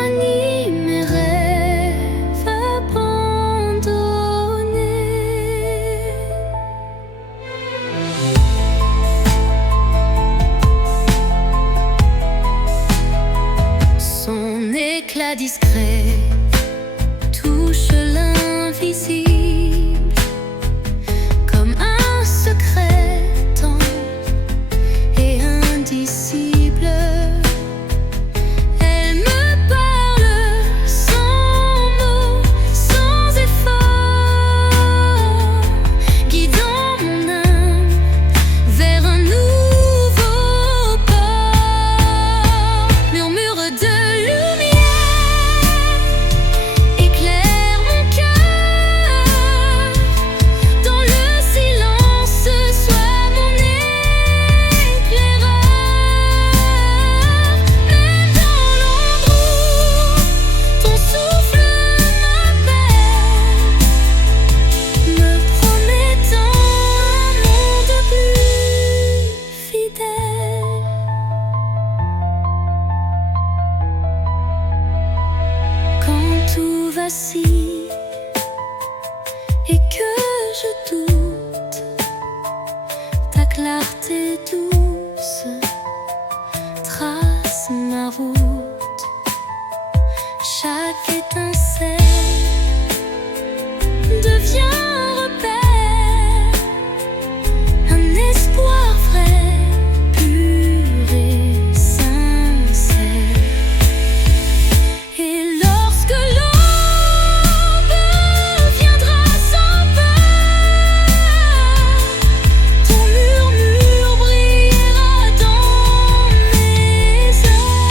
raniment mes rêves abandonnés. Son éclat discret touche l'invisible comme un secret tendre et indicible. Elle me parle sans mots, sans effort, guidant mon âme vers un nouveau port. Murmure de lumière éclaire mon cœur, dans le silence sois mon éclaireur. Même dans l'ombre où ton souffle m'appelle, me promettant un monde plus fidèle. Quand tout vacille et que je doute, ta clarté douce trace ma route. Chaque étincelle devient un repère, un espoir vrai, pur et sincère. Et lorsque l'aube viendra sans peur, ton murmure brillera dans mes heures.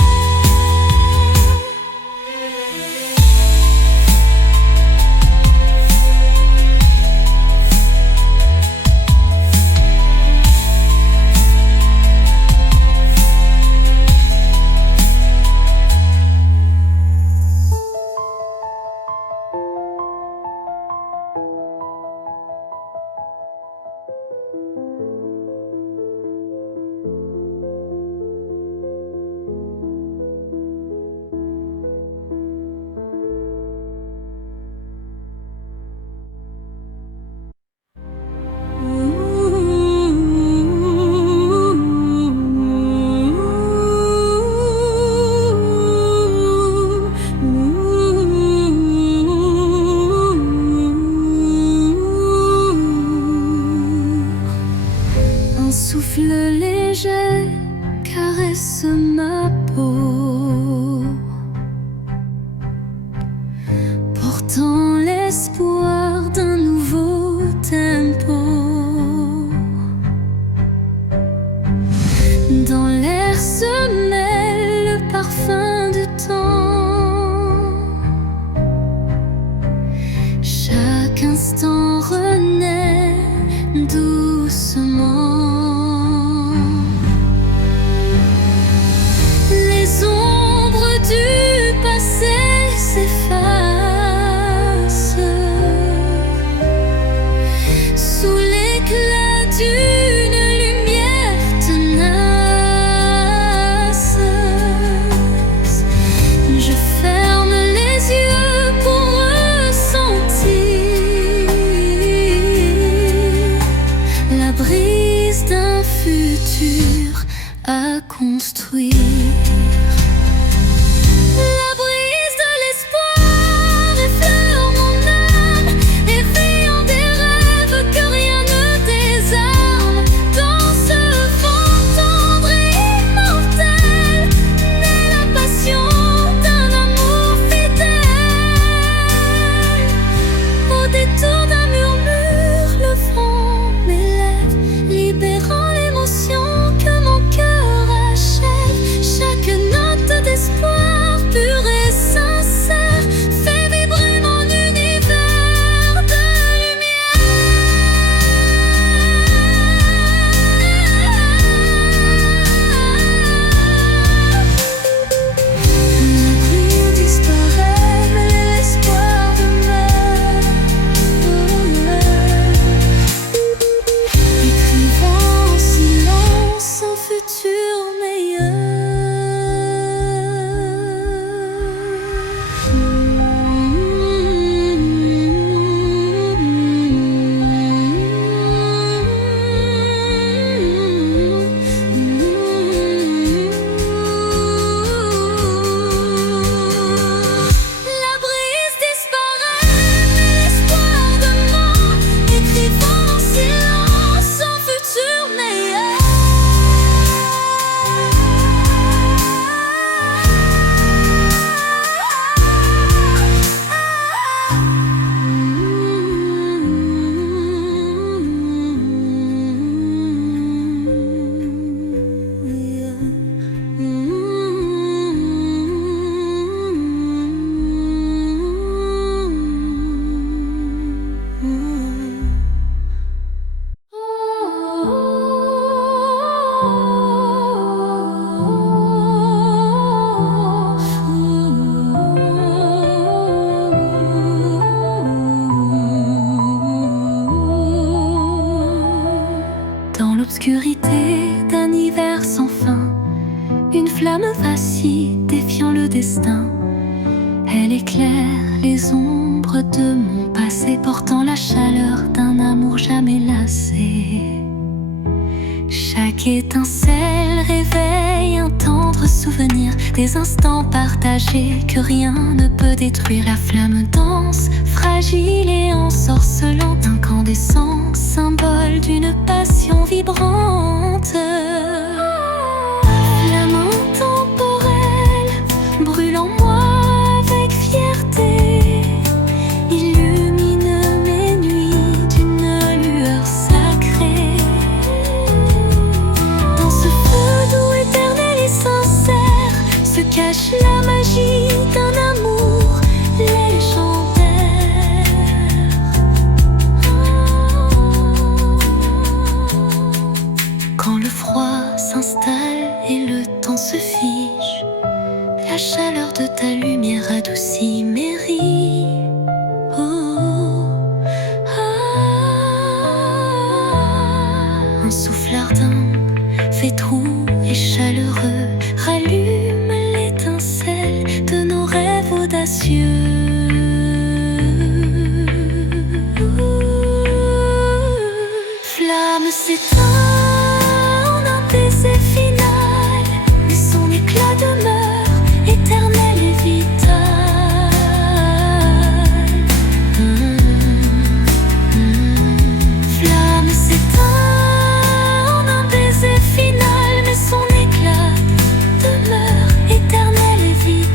Elle éclaire les ombres de mon passé, portant la chaleur d'un amour jamais lassé. Chaque étincelle réveille un tendre souvenir, des instants partagés que rien ne peut détruire. La flamme danse, fragile et ensorcelante, incandescent, symbole d'une passion vibrante. Flamme intemporelle, brûle en moi avec fierté, illumine mes nuits d'une lueur sacrée. Dans ce feu doux, éternel et sincère, se cache la magie d'un amour légendaire. Quand le froid s'installe et le temps se fige, la chaleur de ta lumière adoucit mes rides. Un souffle ardent, fait doux et chaleureux, rallume l'étincelle de nos rêves audacieux. Flamme s'éteint en un baiser final, mais son éclat demeure éternel et vital. Flamme s'éteint en un baiser final, mais son éclat demeure éternel et vital.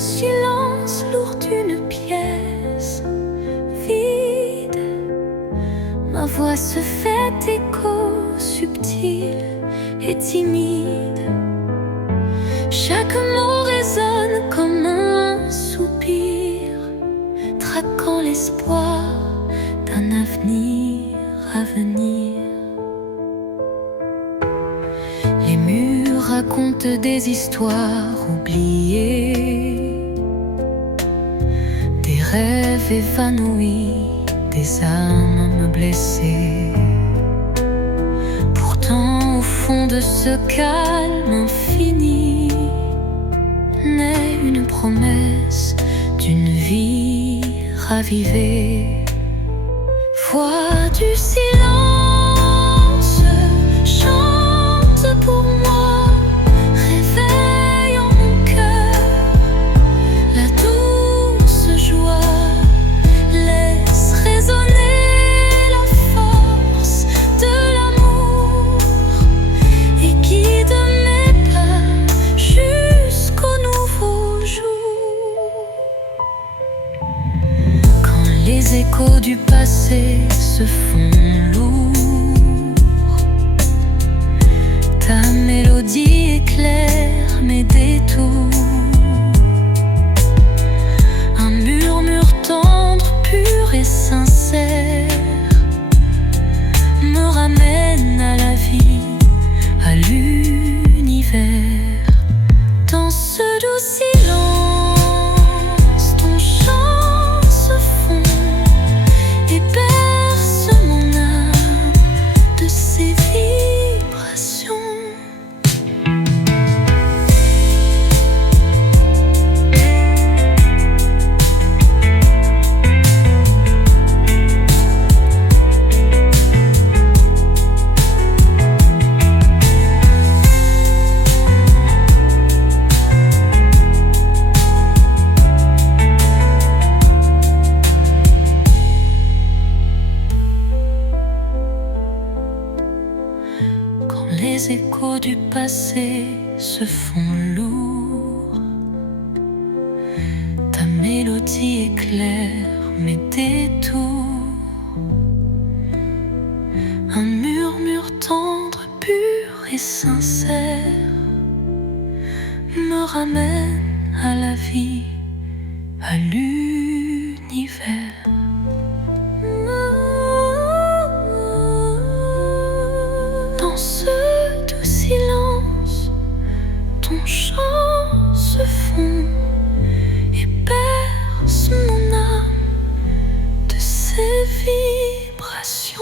Silence lourd d'une pièce vide, ma voix se fait écho subtil et timide. Chaque mot résonne comme un soupir, traquant l'espoir d'un avenir à venir. Les murs racontent des histoires oubliées, des rêves évanouis, des âmes blessées. Pourtant, au fond de ce calme infini, naît une promesse d'une vie ravivée. Voix du silence, chante pour moi, réveille en mon cœur la douce joie, laisse résonner la force de l'amour et guide mes pas jusqu'au nouveau jour. Quand les échos du passé se font lourds, ta mélodie éclaire mes détours. Un murmure tendre, pur et sincère me ramène à la vie, à l'univers. Dans ce doux silence, ton chant se fond et berce mon âme de ses vibrations. mots du passé se font lourds. Ta mélodie éclaire mes détours. Un murmure tendre, pur et sincère me ramène à la vie, à l'univers. Dans ce doux silence, ton chant se fond et berce mon âme de ses vibrations.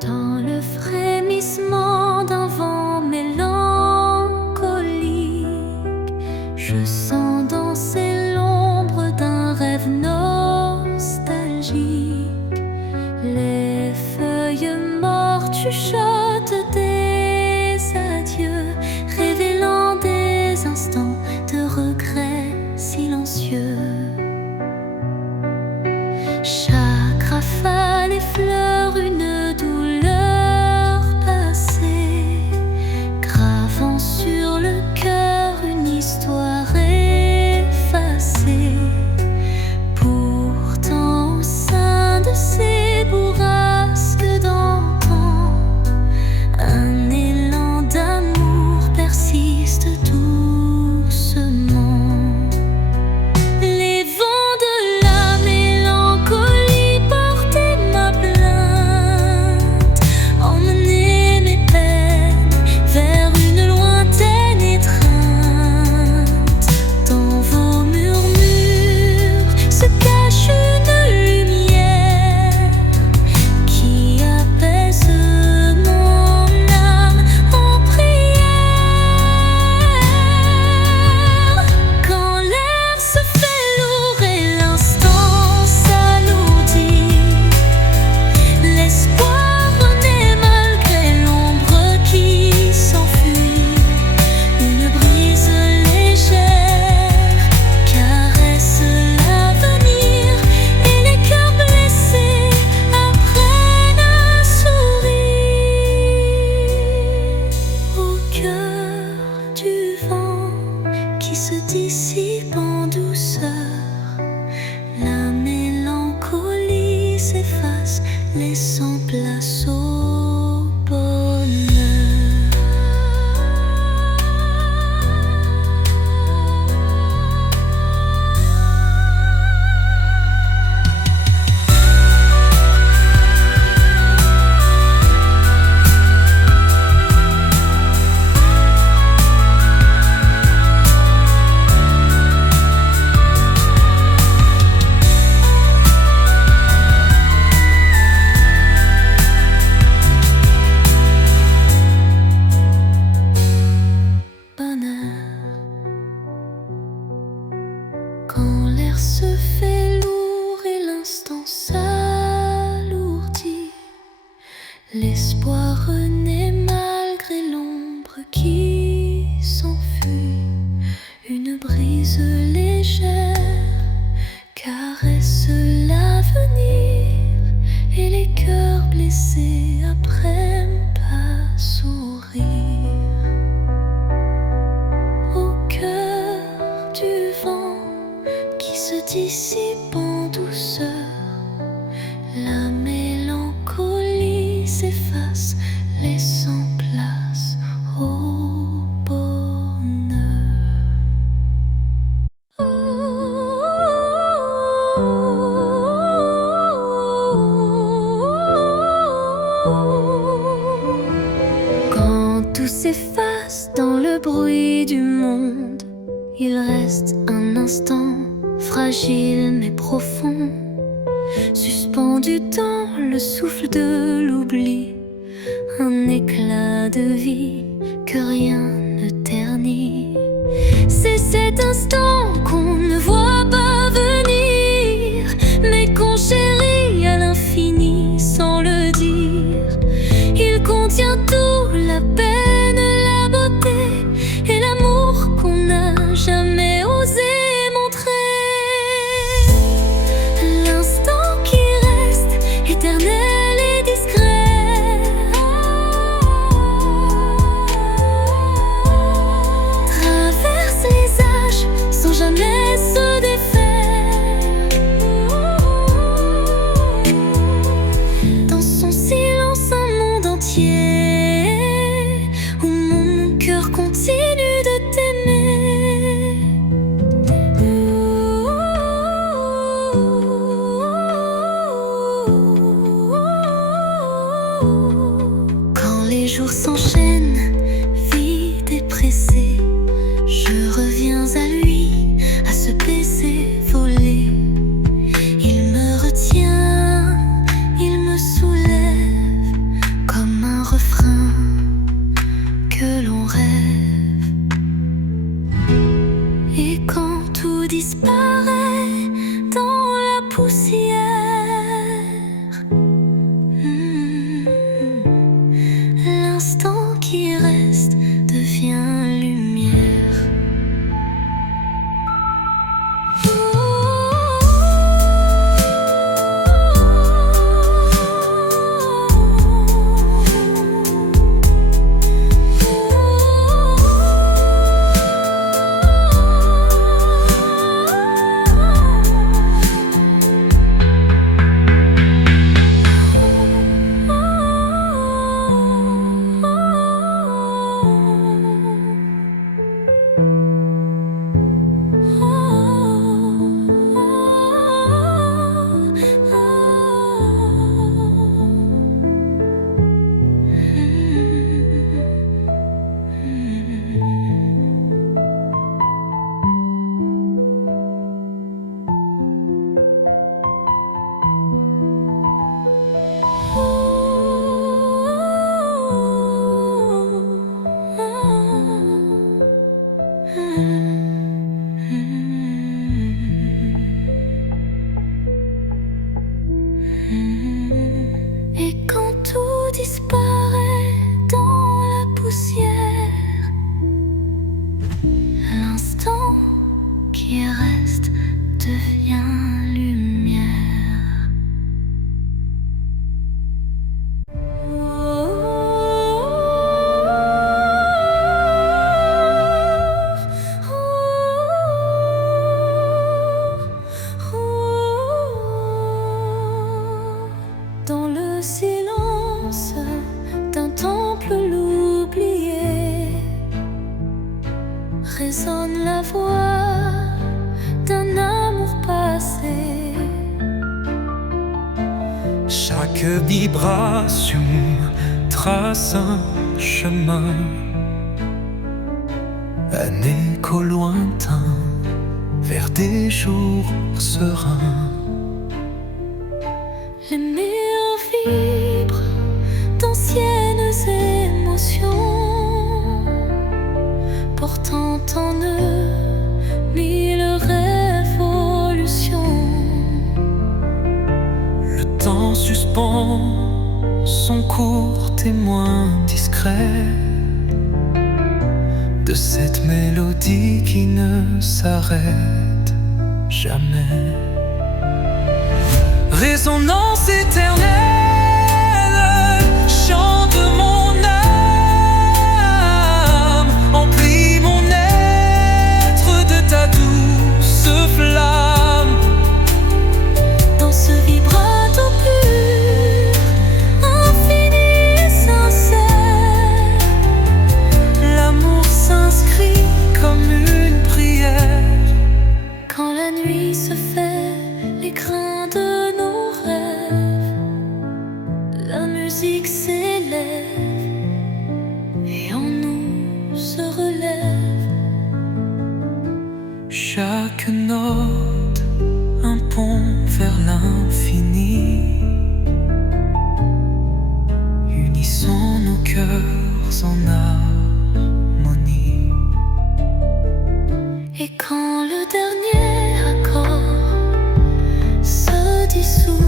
Dans le frémissement d'un vent mélancolique, je sens danser l'ombre d'un rêve nostalgique. Les feuilles mortes chuchotent des adieux, révélant des instants de regret silencieux. Chaque rafale effleure une douleur passée, gravant sur le cœur une histoire effacée. Pourtant, au sein de ces bourrasques d'antan, un élan d'amour persiste doucement. Les vents de la mélancolie portaient ma plainte, emmenaient mes peines vers une lointaine étreinte. Dans vos murmures se cache une lumière qui apaise mon âme en prière. Quand l'air se fait lourd et l'instant s'alourdit, l'espoir renaît malgré l'ombre qui s'enfuit. Une brise légère caresse l'avenir et les cœurs blessés apprennent à sourire. Au cœur du vent qui se dissipe en douceur, la mélancolie s'efface, laissant place au bonheur. Quand l'air se fait lourd et l'instant s'alourdit, l'espoir renaît malgré l'ombre qui s'enfuit. Une brise légère caresse l'avenir et les cœurs blessés apprennent à sourire. Au cœur du vent qui se dissipe en douceur, la mélancolie s'efface, laissant place au bonheur. Quand tout s'efface dans le bruit du monde, il reste un instant fragile mais profond, suspendu dans le souffle de l'oubli, un éclat de vie que rien ne ternit. C'est cet instant qu'on ne voit pas venir, mais qu'on chérit à l'infini sans le dire. Il contient tout, la peine, la beauté et l'amour éternel et discret. Traverse les âges sans jamais se défaire. Dans son silence un monde entier où mon cœur continue de t'aimer. Quand les jours s'enchaînent, vite et pressés, je reviens à lui, à ce baiser volé. Il me retient, il me soulève comme un refrain que l'on rêve. Et quand tout disparaît dans la poussière, l'instant qui reste devient lumière. Et quand tout disparaît dans la poussière, l'instant qui reste devient lumière. Dans le silence d'un temple l'oublié, résonne la voix d'un amour passé. Chaque vibration trace un chemin, un écho lointain vers des jours sereins. Les murs vibrent d'anciennes émotions, portant en eux mille révolutions. Le temps suspend son court témoin discret de cette mélodie qui ne s'arrête jamais. Résonance éternelle, chante mon âme, emplis mon être de ta douce flamme. Dans ce vibrato pur, infini et sincère, L'amour s'inscrit comme une prière. quand la nuit se fait l'écrin de nos rêves, la musique s'élève et en nous se relève. Chaque note, un pont vers l'infini. Unissons nos cœurs en harmonie. Et quand le dernier accord se dissout,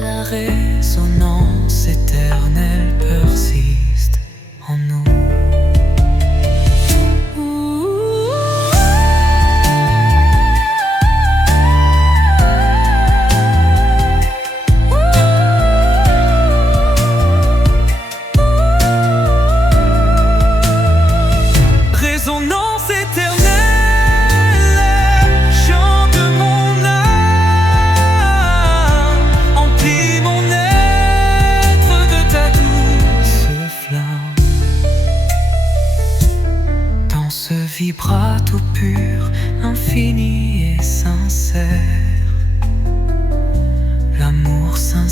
La résonance éternelle persiste en nous.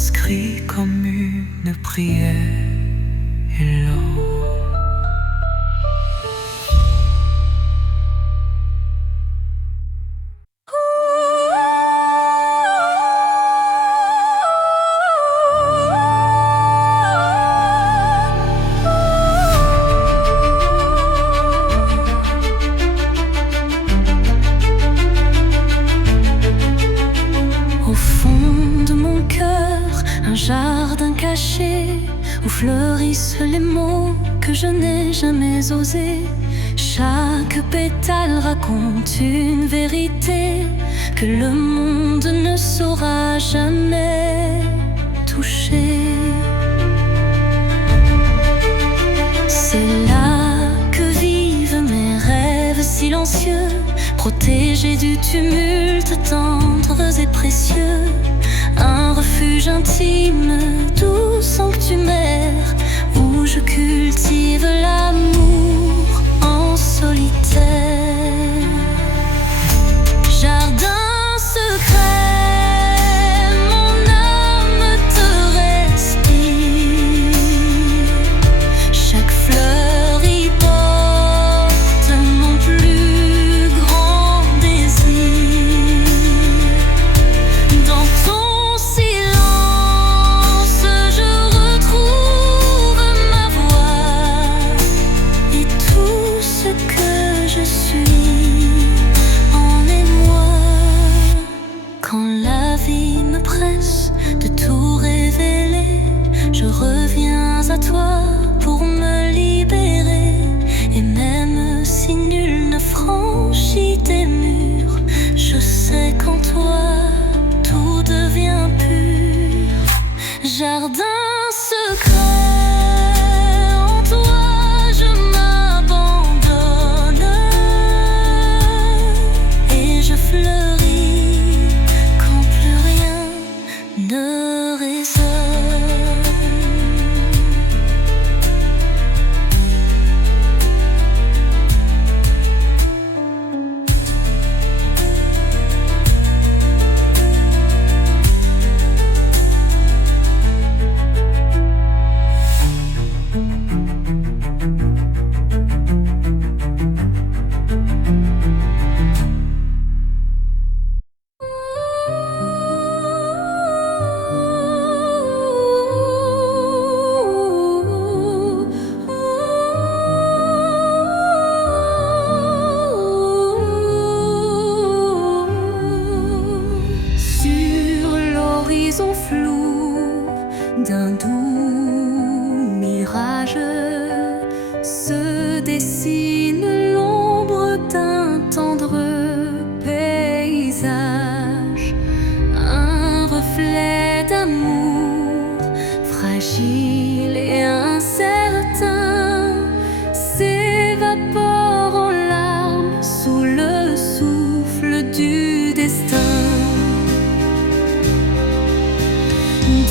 transcrit comme une prière. Hello. Au fond de mon cœur, un jardin caché où fleurissent les mots que je n'ai jamais osés. Chaque pétale raconte une vérité que le monde ne saura jamais toucher. C'est là que vivent mes rêves silencieux, protégés du tumulte, tendres et précieux. Un refuge intime, doux sanctuaire, où je cultive l'amour en solitaire. Jardin secret, mon âme te respire. Chaque fleur y porte mon plus grand désir. Dans ton silence, je retrouve ma voix et tout ce que je suis en émoi. Quand la vie me presse de tout révéler, je reviens à toi pour me libérer. Et même si nul ne franchit tes murs, je sais qu'en toi tout devient pur. Jardin secret, en toi je m'abandonne et je fleuris quand plus rien ne résonne. Sur l'horizon flou d'un doux mirage se dessine l'ombre d'un tendre paysage, un reflet d'amour fragile et incertain s'évapore en larmes sous le souffle du destin.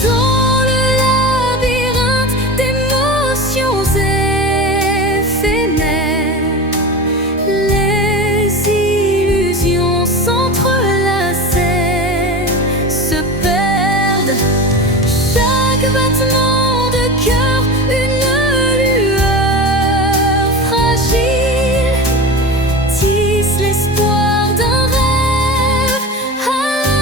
Dans le labyrinthe d'émotions éphémères, les illusions s'entrelacent, se perdent. Chaque battement de cœur, une lueur fragile, tisse l'espoir d'un rêve à la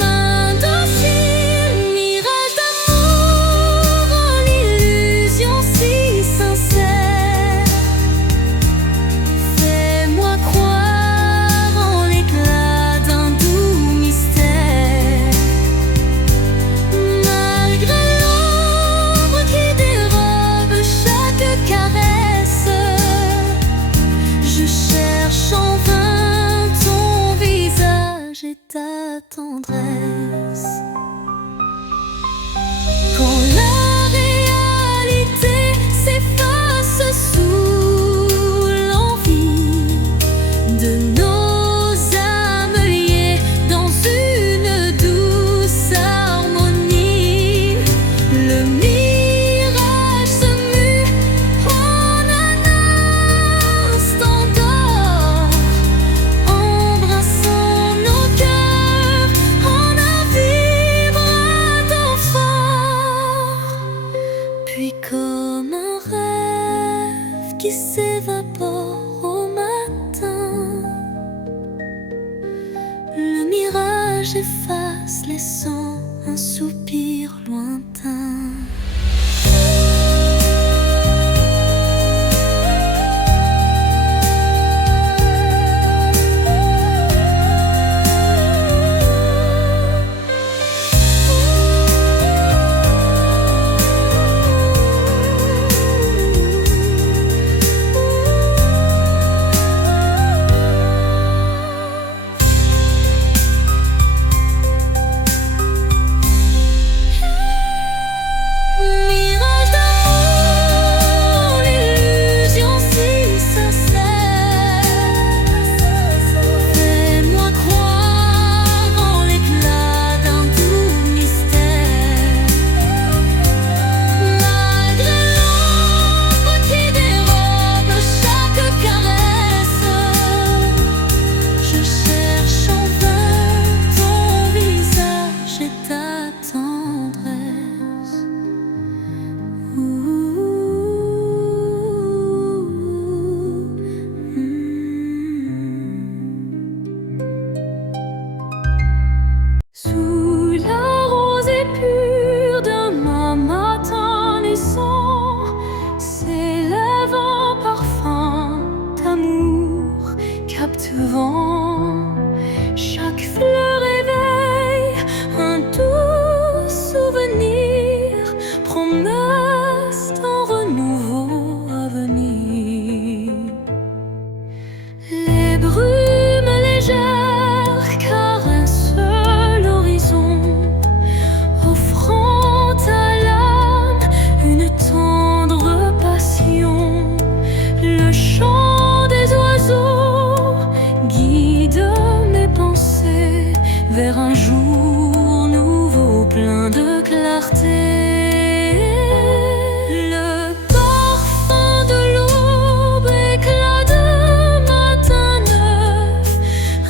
main docile. Mirage d'amour en illusion si sincère, fais-moi croire en l'éclat d'un doux mystère. Malgré l'ombre qui dérobe chaque caresse, je cherche en vain ton visage et ta tendresse. Quand la réalité s'efface sous l'envie de nos âmes liées dans une douce harmonie, le mirage se mue en un instant d'or, embrassant nos cœurs en un un soupir lointain. Chaque fleur éveille un doux souvenir, promesse d'un renouveau à venir. Les brumes légères caressent l'horizon, offrant à l'âme une tendre passion. Le chant des oiseaux guide mes pensées vers un jour nouveau plein de clarté. Le parfum de l'aube, éclat de matin neuf,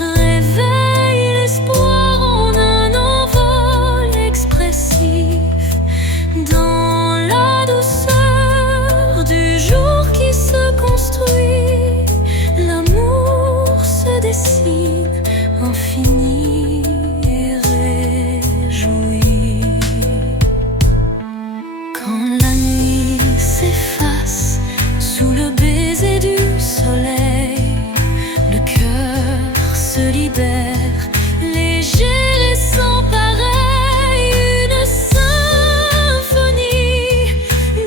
réveille l'espoir en un envol expressif. Dans la douceur du jour qui se construit, l'amour se dessine infini et réjoui. Quand la nuit s'efface sous le baiser du soleil, le cœur se libère, léger et sans pareil. Une symphonie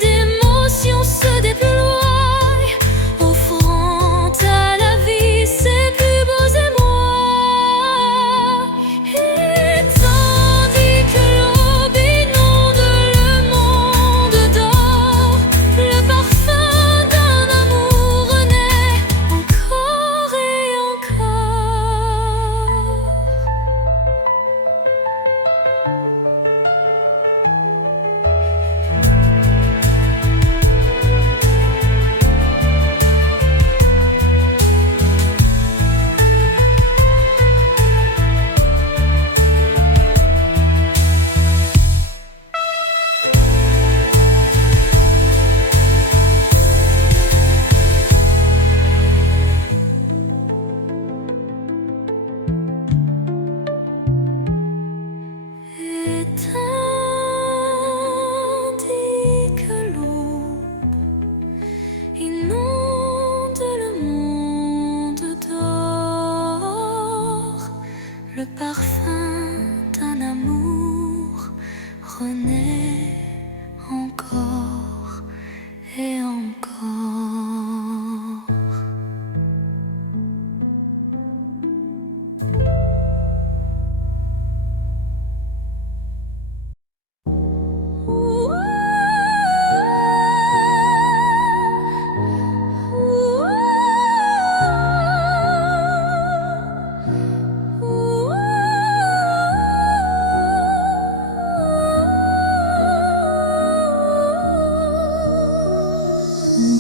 d'émotions se déploie, offrant à la vie ses plus beaux émois. Et tandis que l'aube inonde le monde d'or, le parfum d'un amour renaît encore et encore. Et tandis que l'aube inonde le monde d'or, le parfum d'un amour renaît encore et encore.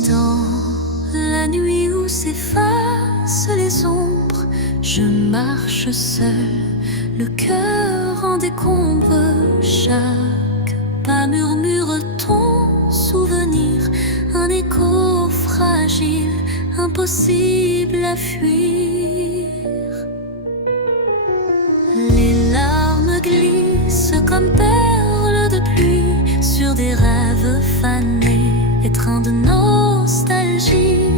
Dans la nuit où s'effacent les ombres, je marche seul, le cœur en décombre. Chaque pas murmure ton souvenir, un écho fragile, impossible à fuir. Les larmes glissent comme perles des rêves fanés, les trains de nostalgie.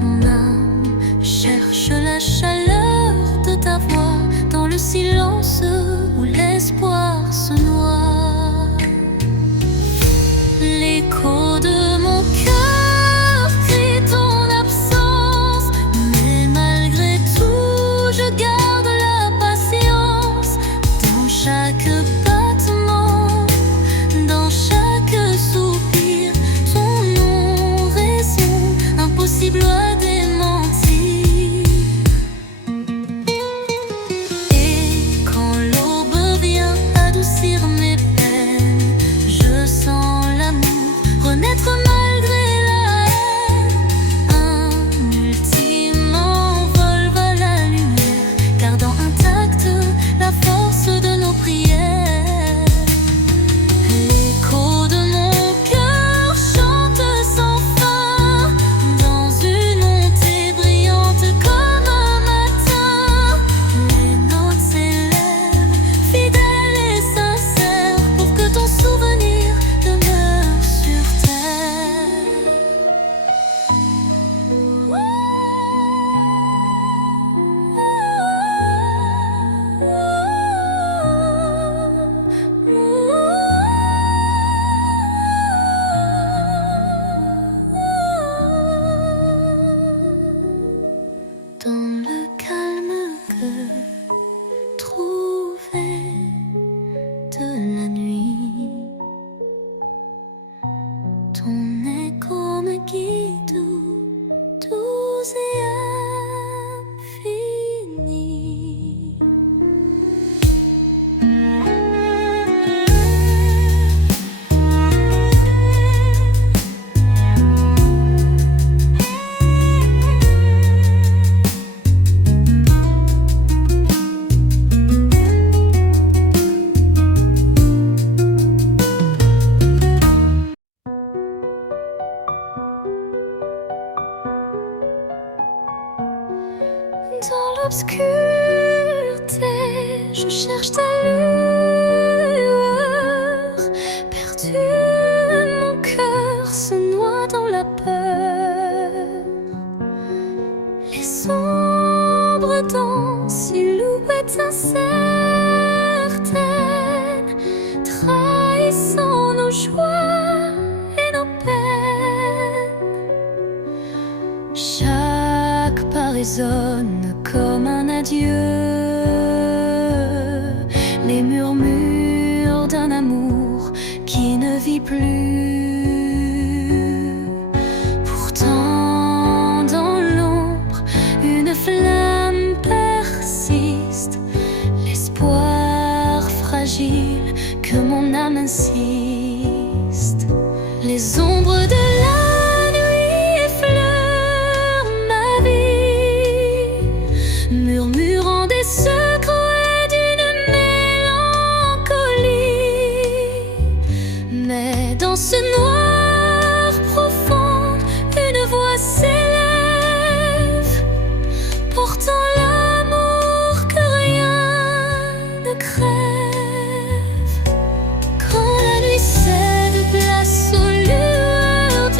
Mon âme cherche la chaleur de ta voix dans le silence où l'espoir se noie. L'écho de mon cœur crie ton absence, mais malgré tout je garde la patience. Dans chaque battement, dans chaque soupir, ton nom résonne, impossible à démentir. Et quand l'aube vient adoucir mes peines, je sens l'amour renaître malgré la haine. Un ultime envol vers la lumière, gardant intacte la force de nos prières. L'écho de mon cœur chante sans fin, dans une montée brillante comme un matin. Les notes s'élèvent, fidèles et sincères, pour que ton souvenir demeure sur terre. Dans le calme que trouvé de la nuit, ton écho me guide doux et infini. Dans l'obscurité, je cherche ta lueur. Perdu, mon cœur se noie dans la peur. Les ombres dansent, silhouettes incertaines, trahissant nos joies et nos peines. Chaque pas résonne comme un adieu, les murmures d'un amour qui ne vit plus. Pourtant dans l'ombre, une flamme persiste, l'espoir fragile que mon âme insiste. Les ombres de la nuit effleurent ma vie, murmurant des secrets d'une mélancolie. Mais dans ce noir profond, une voix s'élève, portant l'amour que rien ne crève. Quand la nuit cède place aux lueurs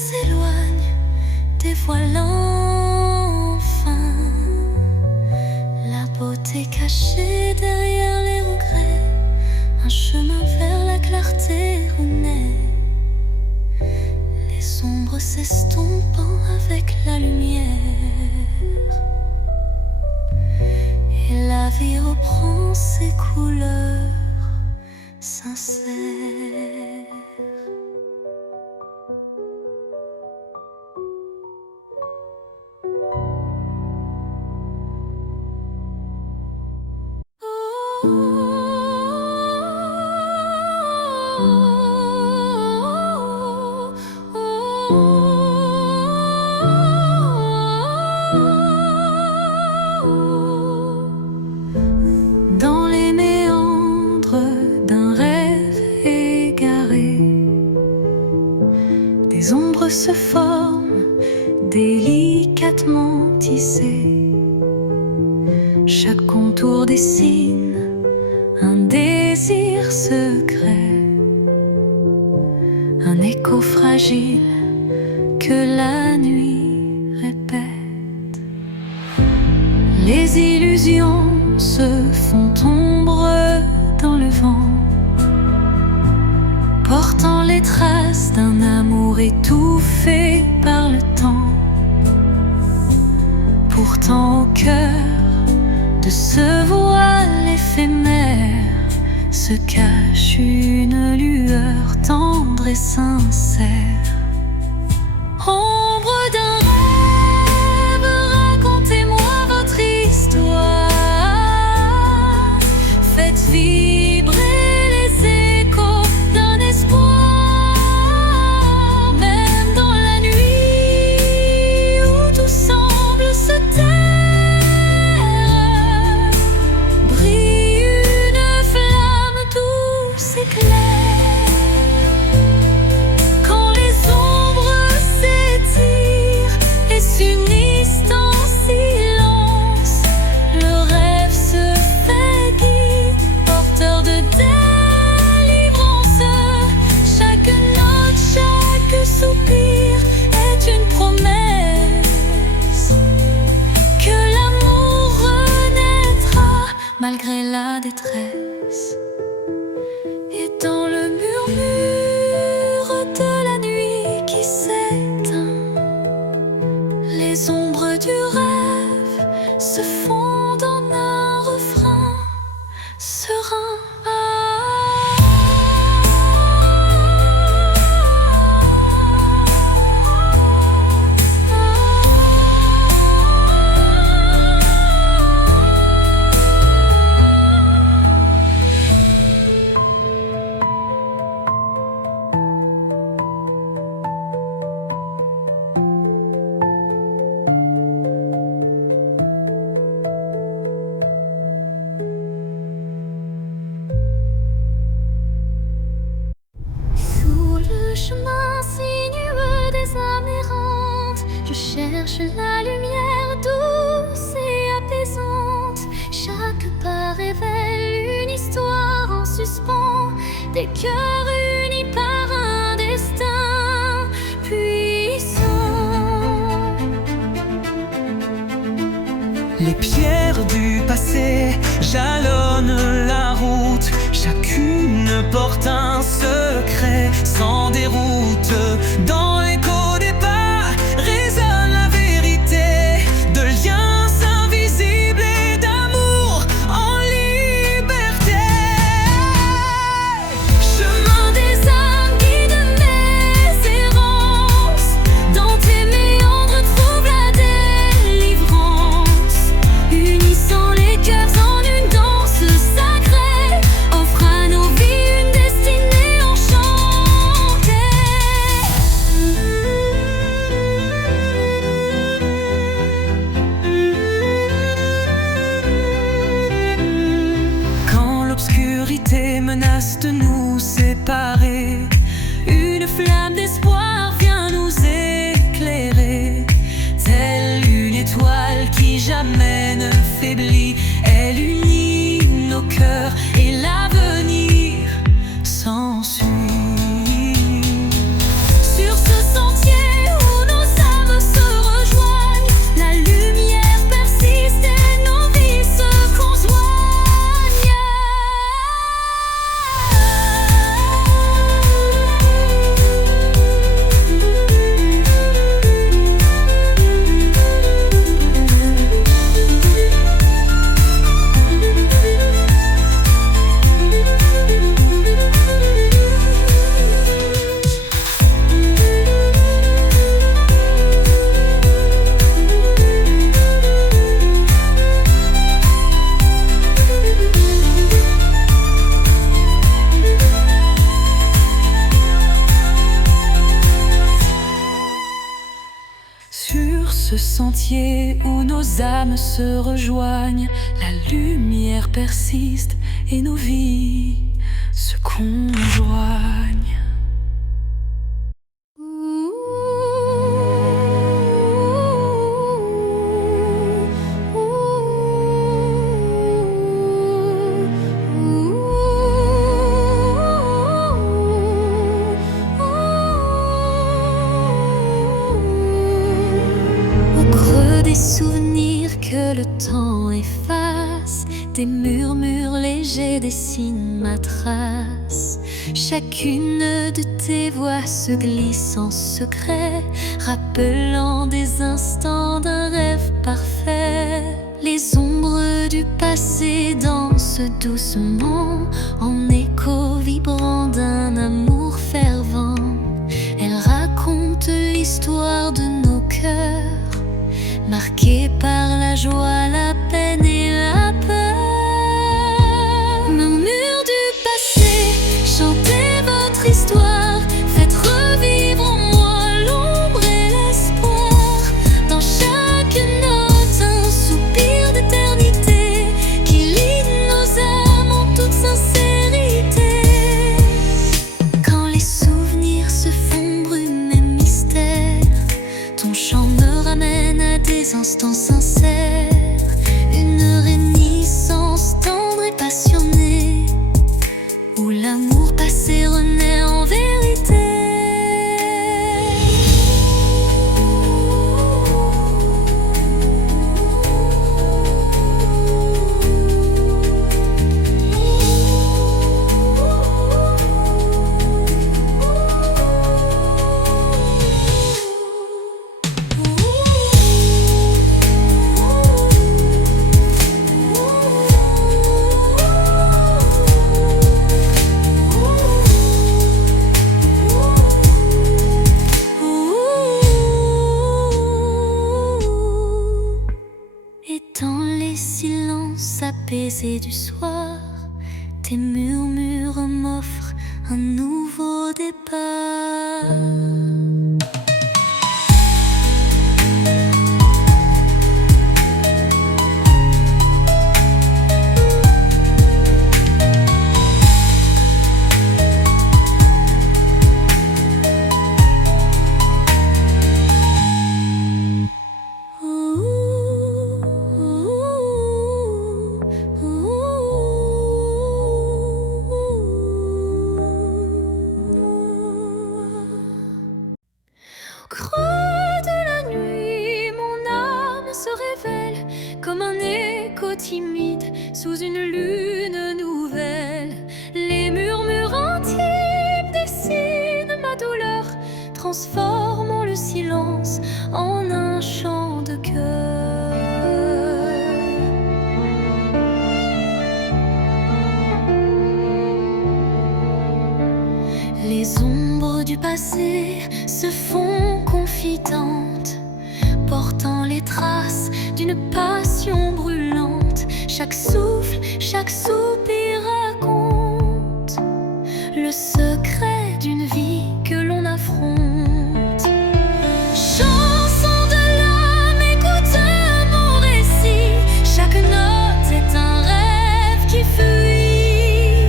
s'éloigne, dévoilant enfin la beauté cachée derrière les regrets. Un chemin vers la clarté renaît, les ombres s'estompant avec la lumière, et la vie reprend ses couleurs sincères. Dans les méandres d'un rêve égaré, des ombres se forment, délicatement tissées. Chaque contour dessine un désir secret, un écho fragile que la nuit répète. Les illusions se font ombre dans le vent, portant les traces d'un amour étouffé par le temps. Pourtant au cœur de ce voile éphémère se cache une lueur tendre et sincère. Ombre d'un rêve, racontez-moi votre histoire. Faites vibrer les échos d'un espoir. Même dans la nuit où tout semble se taire, brille une flamme douce et claire. Quand les ombres s'étirent et s'unissent en silence, le rêve se fait guide, porteur de délivrance. Chaque note, chaque soupir est une promesse que l'amour renaîtra malgré la détresse. Et dans le murmure de la nuit qui s'éteint, les ombres du rêve se fondent en un refrain serein. Sous le chemin sinueux des âmes errantes, je cherche la lumière douce et apaisante. Chaque pas révèle une histoire en suspens, des cœurs unis par un destin puissant. Les pierres du passé jalonnent la route, chacune porte un secret sans déroute. Dans l'écho des pas résonne la vérité de liens invisibles et d'amour en liberté. Chemin des âmes, guide mes errances. Dans tes méandres trouve la délivrance, unissant les cœurs en une danse sacrée, offre à nos vies une destinée enchantée. Sur ce sentier où nos âmes se rejoignent, la lumière persiste et nos vies se conjoignent. Des souvenirs que le temps efface, des murmures légers dessinent ma trace. Chacune de tes voix se glisse en secret, rappelant des instants d'un rêve parfait. Les ombres du passé dansent doucement, en écho vibrant d'un amour fervent. Elles racontent l'histoire de nos cœurs, marqué par la joie, la peine et la peur. Murmures du passé, chantez votre histoire, faites revivre en moi l'ombre et l'espoir. Dans chaque note, un soupir d'éternité qui lie nos âmes en toute sincérité. Quand les souvenirs se font brume et mystère, ton chant me ramène à des instants sincères, une réminiscence tendre et passionnée, où l'amour passé renaît en vérité. Et dans les silences apaisés du soir, tes murmures m'offrent un nouveau départ. Au creux de la nuit, mon âme se révèle comme un écho timide sous une lune nouvelle. Les murmures intimes dessinent ma douleur, transformant le silence en un chant de cœur. Les ombres du passé se font confidentes, portant les traces d'une passion brûlante. Chaque souffle, chaque soupir raconte le secret d'une vie que l'on affronte. Chanson de l'âme, écoute mon récit. Chaque note est un rêve qui fuit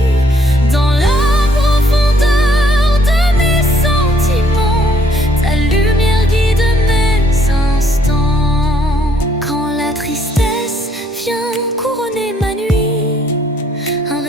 dans la profondeur de mes sentiments. Ta lumière guide mes instants. Quand la tristesse vient couronner ma nuit, un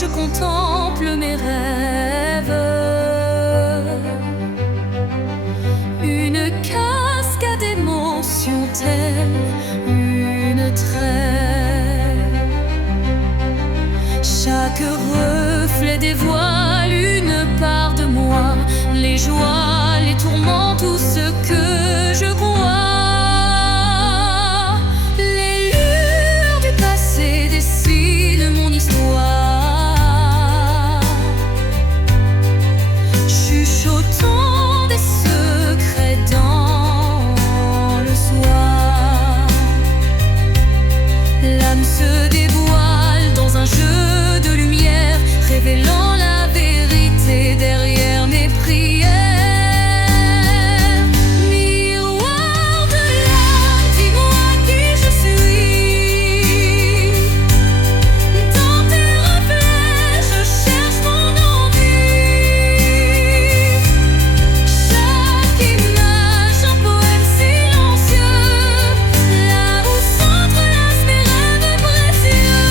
je contemple mes rêves. Une cascade d'émotions telle une trêve. Chaque reflet dévoile une part de moi, les joies, les tourments, tout ce que je crois. Les lueurs du passé dessinent mon histoire, chuchotant des secrets dans le soir. L'âme se dévoile dans un jeu de lumière, révélant la vérité derrière mes prières. Miroir de l'âme, dis-moi qui je suis. Dans tes reflets, je cherche mon envie. Chaque image, un poème silencieux, là où s'entrelacent mes rêves précieux.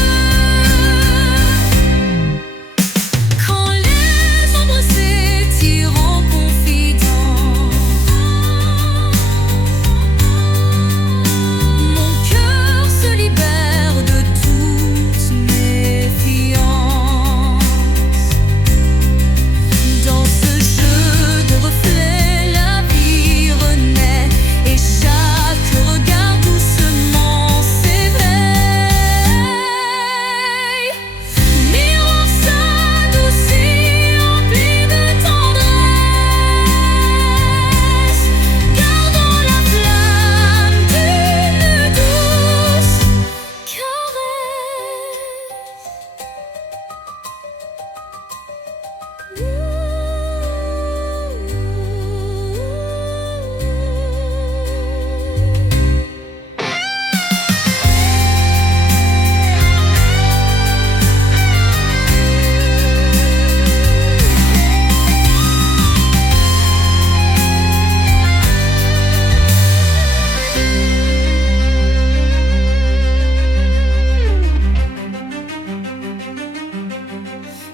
Quand les ombres s'étirent en confidence, mon cœur se libère de toute méfiance. Dans ce jeu de reflets, la vie renaît et chaque regard doucement s'éveille. Miroir s'adoucit, empli de tendresse, gardant la flamme d'une douce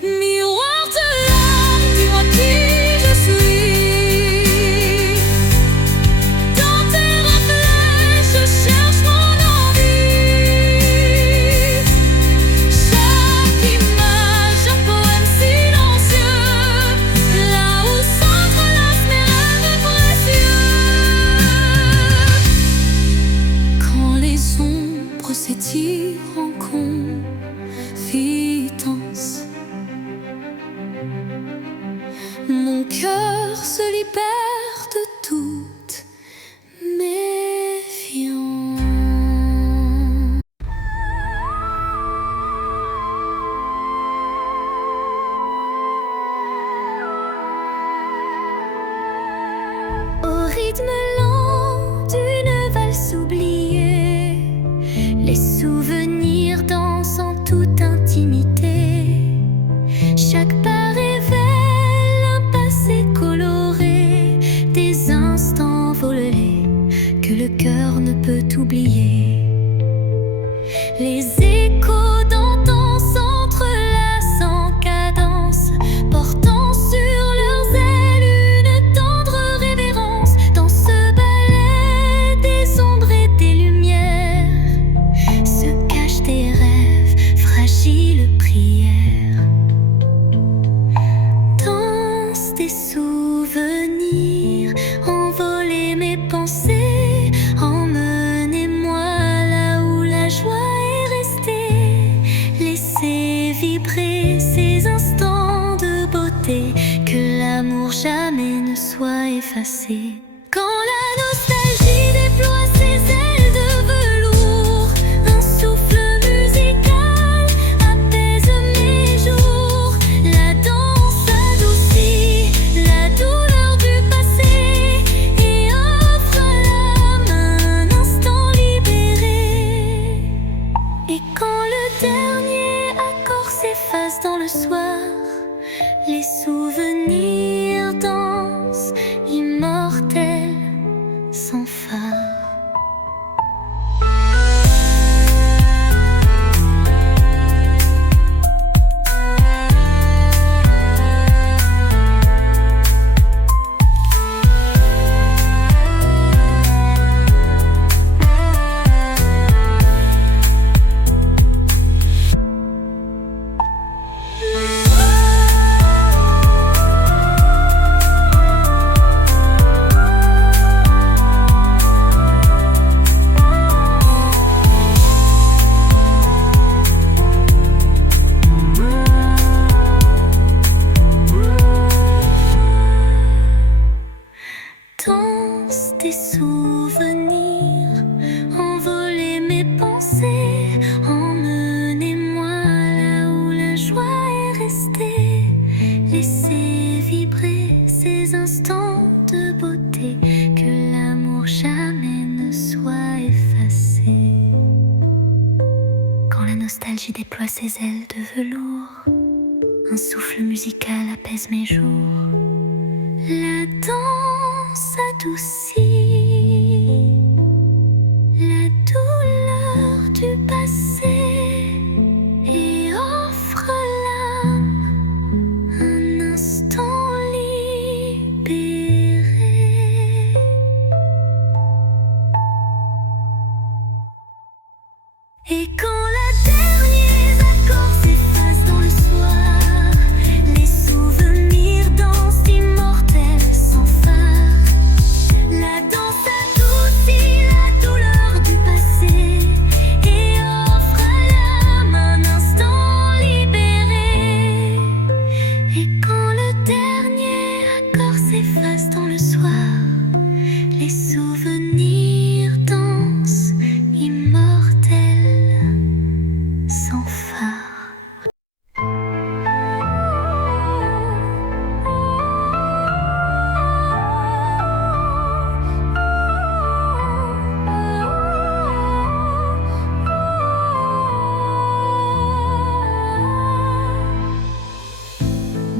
Miroir de l'âme, dis-moi qui je suis. Dans tes reflets, je cherche mon envie. Chaque image, un poème silencieux, là où s'entrelacent mes rêves précieux. Quand les ombres s'étirent en confidence, mon cœur se libère de toute méfiance. Au rythme lent d'une valse oubliée, les souvenirs dansent en toute intimité. Chaque pas révèle un passé coloré, des instants volés que le cœur ne peut oublier. Les échos d'antan s'entrelacent en cadence, portant sur leurs ailes une tendre révérence. Dans ce ballet des ombres et des lumières se cachent des rêves, fragiles prières. Danse des souvenirs, envoler mes pensées, emmenez-moi là où la joie est restée. Laissez vibrer ces instants de beauté, que l'amour jamais ne soit effacé. Quand la nostalgie déploie ses ailes de velours, un souffle musical apaise mes jours. La danse adoucit la douleur du passé et offre à l'âme un instant libéré. Et quand le dernier accord s'efface dans le soir, les souvenirs dansent immortels sans phare. de velours, un souffle musical apaise mes jours. La danse adoucit la douleur du passé et offre à l'âme un instant libéré. Et quand la dernière accord s'efface dans le soir, les souvenirs dansent immortels sans phare. La danse adoucit la douleur du passé et offre à l'âme un instant libéré. Et quand le dernier accord s'efface dans le soir, les souvenirs dansent immortels sans phare.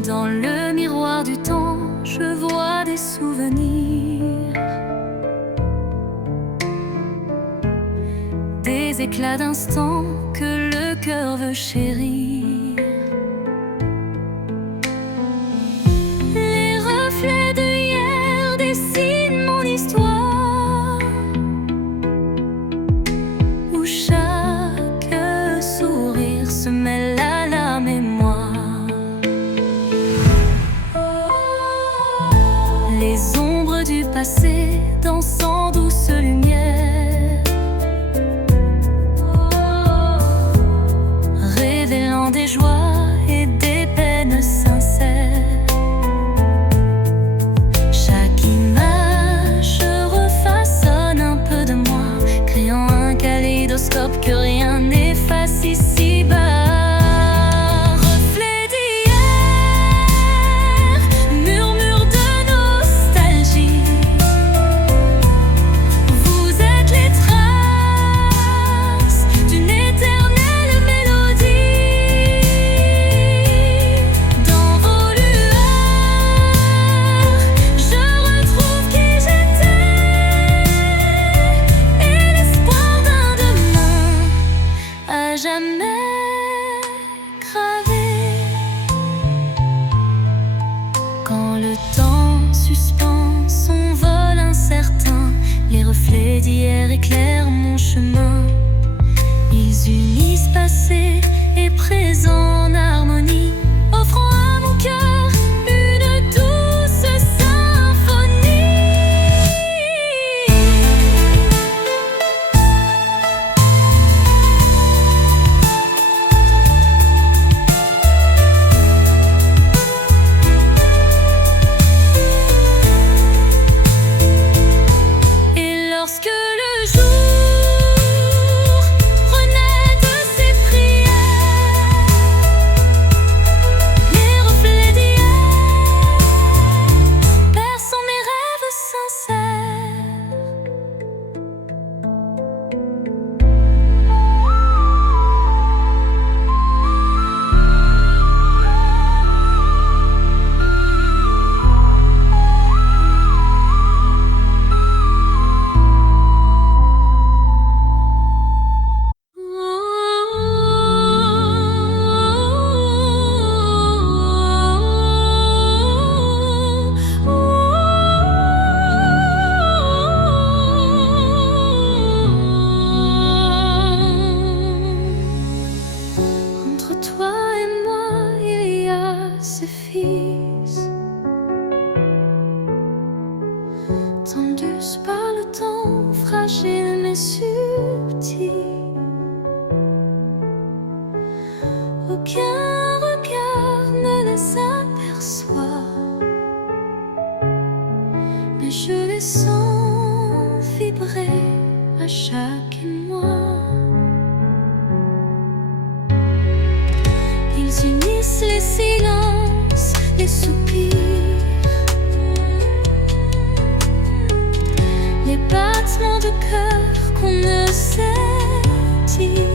Dans le miroir du temps, je vois des souvenirs, des éclats d'instants que le cœur veut chérir. Les reflets de hier dessinent mon histoire, où chaque sourire se mêle à la mémoire. Les ombres du passé dansent en douce lumière, révélant des joies et des peines sincères. Chaque image refaçonne un peu de moi, créant un kaléidoscope que rien n'efface ici-bas. Reflet d'hier, murmure de nostalgie, vous êtes les traces d'une éternelle mélodie. Dans vos lueurs, je retrouve qui j'étais et l'espoir d'un demain à jamais gravé. Quand le temps suspend son vol incertain, les reflets d'hier éclairent mon chemin. Ils unissent passé et présent en harmonie, offrant à mon cœur une douce symphonie. Et lorsque le jour renaît de ses prières, les reflets d'hier bercent mes rêves sincères. Entre toi et moi, il y a ce fils, tendus par le temps, fragile mais subtil. Aucun regard ne les aperçoit, mais je les sens vibrer à chaque émoi. Ils unissent les silences, les soupirs, les battements de cœur qu'on ne sait dire.